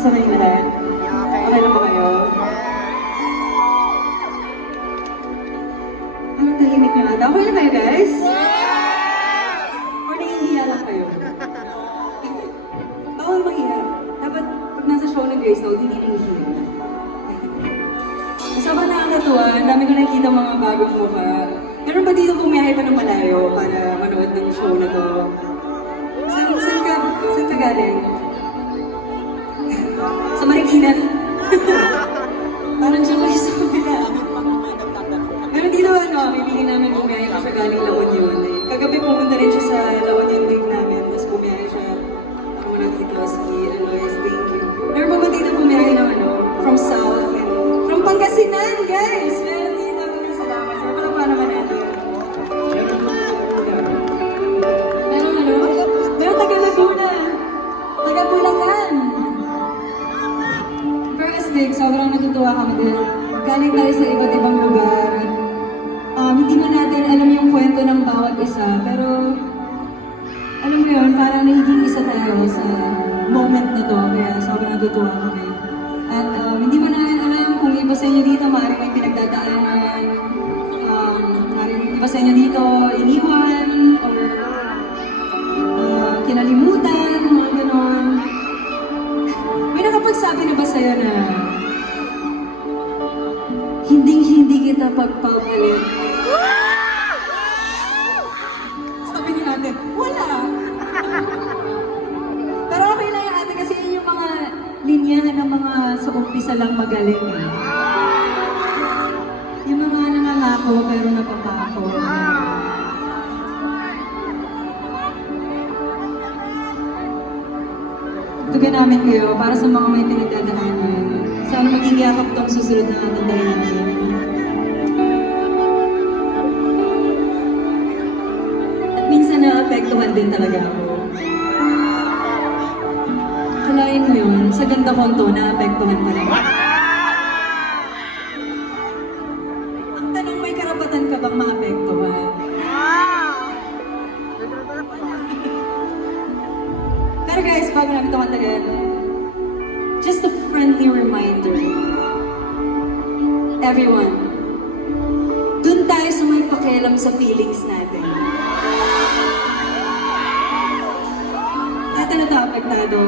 Gusto kayo lahat? Okay lang ba kayo? Parang tahimik na ata. Okay lang kayo, guys? Or nahihiya lang kayo? Bawal mahiya. Dapat pag nasa show ng Grace Note, hindi nahihiya. Sobrang nakakatuwa. Ang dami ko nakikita mga bagong mukha. Meron ba dito bumiyahe pa ng malayo para manood ng show na to? Saan ka galing? Sa Marikina? Parang siya kayo sa kabila. Meron dito kaibigan namin bumiyahe pa siya galing La Union. Kagabi pumunta rin siya sa La Union League namin. Tapos bumiyahe siya. Ako na dito, si Alois, thank you. Meron ba dito bumiyahe ng from South and from Pangasinan, guys! Meron dito, salamat. Sa pala pa naman natin. Meron taga Laguna. Taga Bulacan. First week, sobrang natutuwa kami din. Galing tayo sa iba't ibang lugar. Hindi man natin alam yung kwento ng bawat isa, pero alam mo yun, parang nagiging isa tayo sa moment na to, kaya sobrang natutuwa kami. At hindi man natin alam kung iba sa inyo dito, maaaring may pinagdadaanan, maaaring iba sa inyo dito iniwan, or kinalimutan, mga gano'n. May nakapagsabi na ba sa'yo na hindi kita pagpagalit? Sabi ni ate, wala! Pero okay lang yung ate kasi yun yung mga linyahan ng mga sa umpisa lang magaling. Yung mga nangangako pero napapako. Tugan namin kayo para sa mga may pinagdadaanan. Sana maging yakap tong susunod na atindahin namin. At minsan naapektuhan din talaga ako. Kalain mo yun, sa ganda kong to, naapektuhan pa rin. Ang tanong, may karapatan ka bang maapektuhan? Pero guys, bago namin ito kantagan, just a friendly reminder. Everyone, dun tayo sa may pakialam sa feelings natin. Natin na ito apektado.